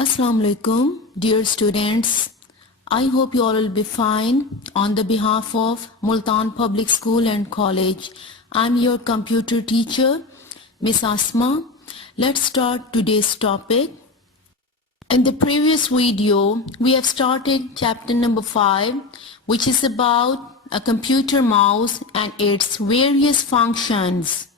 Assalamu alaikum, dear students. I hope you all will be fine. On the behalf of Multan Public School and College, I'm your computer teacher, Miss Asma. Let's start today's topic. In the previous video, we have started chapter number 5, which is about a computer mouse and its various functions.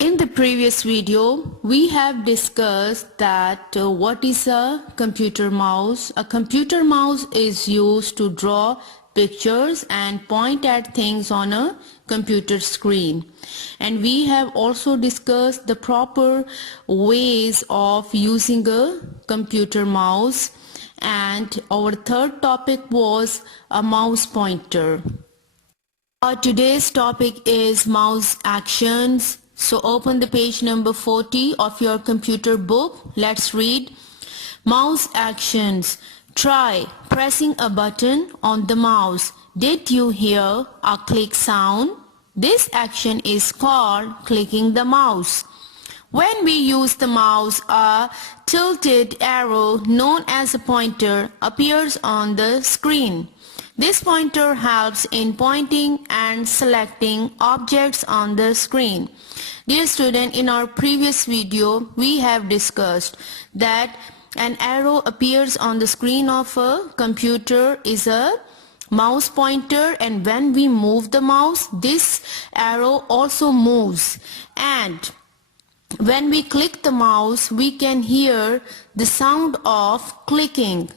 In the previous video, we have discussed that what is a computer mouse. A computer mouse is used to draw pictures and point at things on a computer screen. And we have also discussed the proper ways of using a computer mouse. And our third topic was a mouse pointer. Today's topic is mouse actions. So open the page number 40 of your computer book. Let's read. Mouse actions. Try pressing a button on the mouse. Did you hear a click sound? This action is called clicking the mouse. When we use the mouse, a tilted arrow known as a pointer appears on the screen. This pointer helps in pointing and selecting objects on the screen. Dear student, in our previous video, we have discussed that an arrow appears on the screen of a computer is a mouse pointer, and when we move the mouse, this arrow also moves. And when we click the mouse, we can hear the sound of clicking.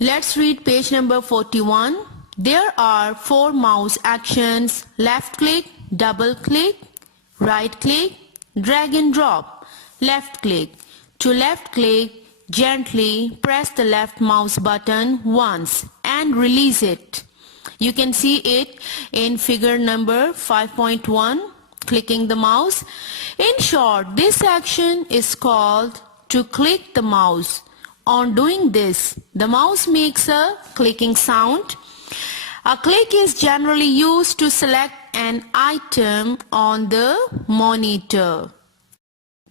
Let's read page number 41. There are 4 mouse actions: left click, double click, right click, drag and drop. Left click. To left click, gently press the left mouse button once and release it. You can see it in figure number 5.1, clicking the mouse. In short, this action is called to click the mouse. On doing this, the mouse makes a clicking sound. A click is generally used to select an item on the monitor.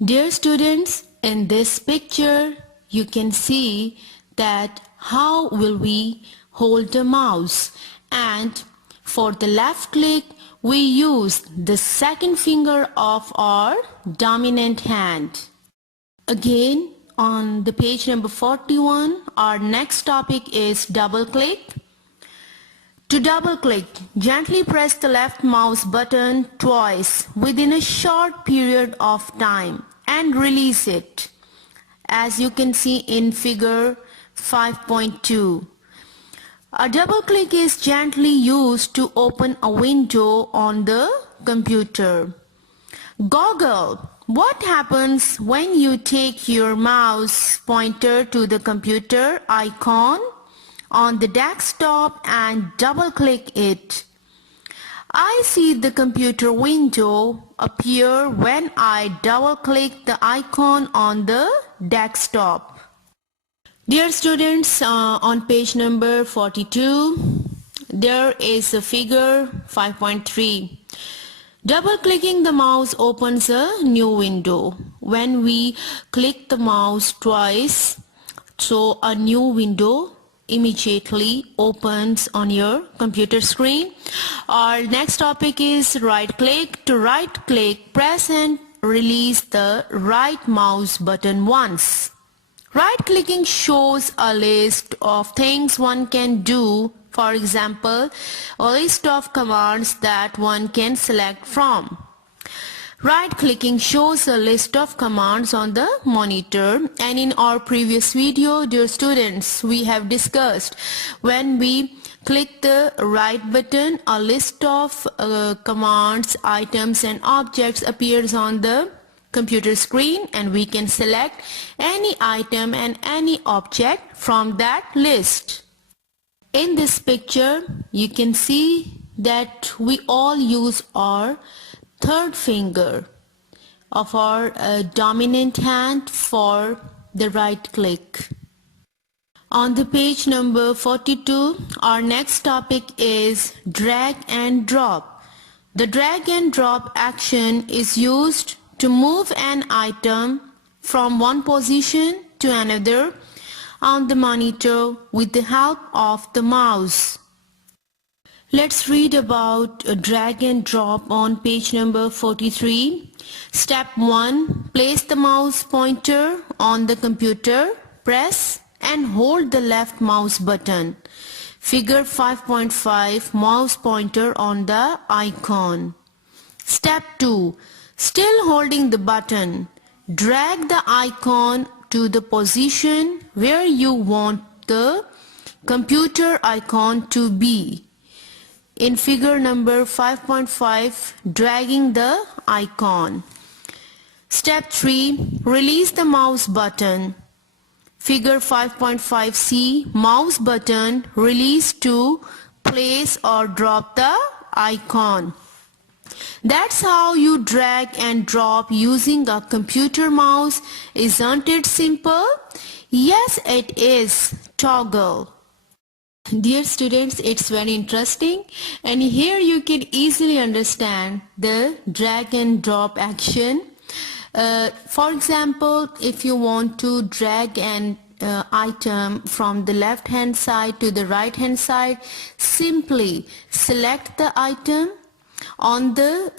Dear students, in this picture, you can see that how will we hold the mouse. And for the left click, we use the second finger of our dominant hand. Again, on the page number 41, our next topic is double click. To double click, gently press the left mouse button twice within a short period of time and release it, as you can see in figure 5.2. A double click is gently used to open a window on the computer. Goggle. What happens when you take your mouse pointer to the computer icon on the desktop and double click it? I see the computer window appear when I double click the icon on the desktop. Dear students, on page number 42, there is a figure 5.3. Double clicking the mouse opens a new window. When we click the mouse twice, so a new window immediately opens on your computer screen. Our next topic is right click. To right click, press and release the right mouse button once. Right clicking shows a list of things one can do. For example, a list of commands that one can select from. Right clicking shows a list of commands on the monitor, and in our previous video, dear students, we have discussed when we click the right button, a list of commands, items and objects appears on the computer screen, and we can select any item and any object from that list. In this picture, you can see that we all use our third finger of our dominant hand for the right click. On the page number 42, our next topic is drag and drop. The drag and drop action is used to move an item from one position to another on the monitor with the help of the mouse. Let's read about a drag and drop on page number 43. Step 1. Place the mouse pointer on the computer. Press and hold the left mouse button. Figure 5.5, mouse pointer on the icon. Step 2. Still holding the button, drag the icon to the position where you want the computer icon to be. In figure number 5.5, dragging the icon. Step 3. Release the mouse button. Figure 5.5c, mouse button release to place or drop the icon. That's how you drag and drop using a computer mouse. Isn't it simple? Yes, it is. Toggle. Dear students, it's very interesting, and here you can easily understand the drag and drop action. For example, if you want to drag an item from the left hand side to the right hand side, simply select the item on the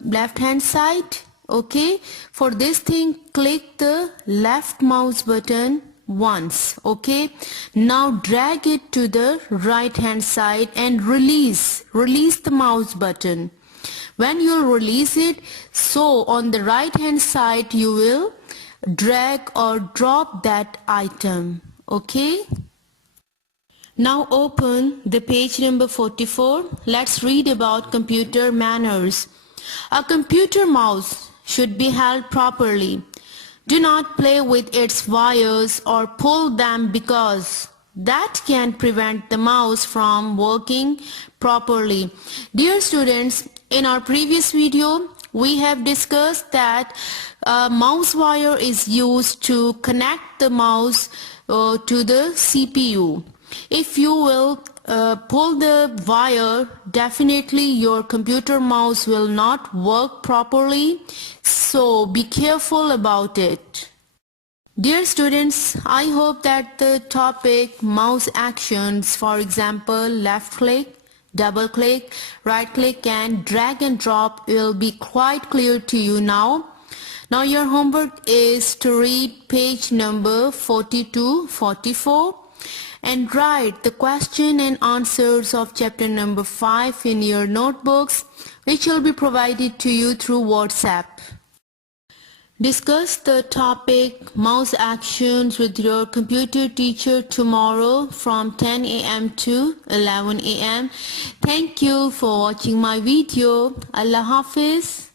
left hand side. Okay, for this thing, click the left mouse button once. Okay, now drag it to the right hand side and release the mouse button. When you release it, so on the right hand side you will drag or drop that item. Okay, now open the page number 44. Let's read about computer manners. A computer mouse should be held properly. Do not play with its wires or pull them because that can prevent the mouse from working properly. Dear students, in our previous video, we have discussed that mouse wire is used to connect the mouse to the CPU. If you will pull the wire, definitely your computer mouse will not work properly, so be careful about it. Dear students, I hope that the topic mouse actions, for example left click, double click, right click and drag and drop, will be quite clear to you now. Now your homework is to read page number 42-44 and write the question and answers of chapter number 5 in your notebooks, which will be provided to you through WhatsApp. Discuss the topic mouse actions with your computer teacher tomorrow from 10 a.m. to 11 a.m. Thank you for watching my video. Allah Hafiz.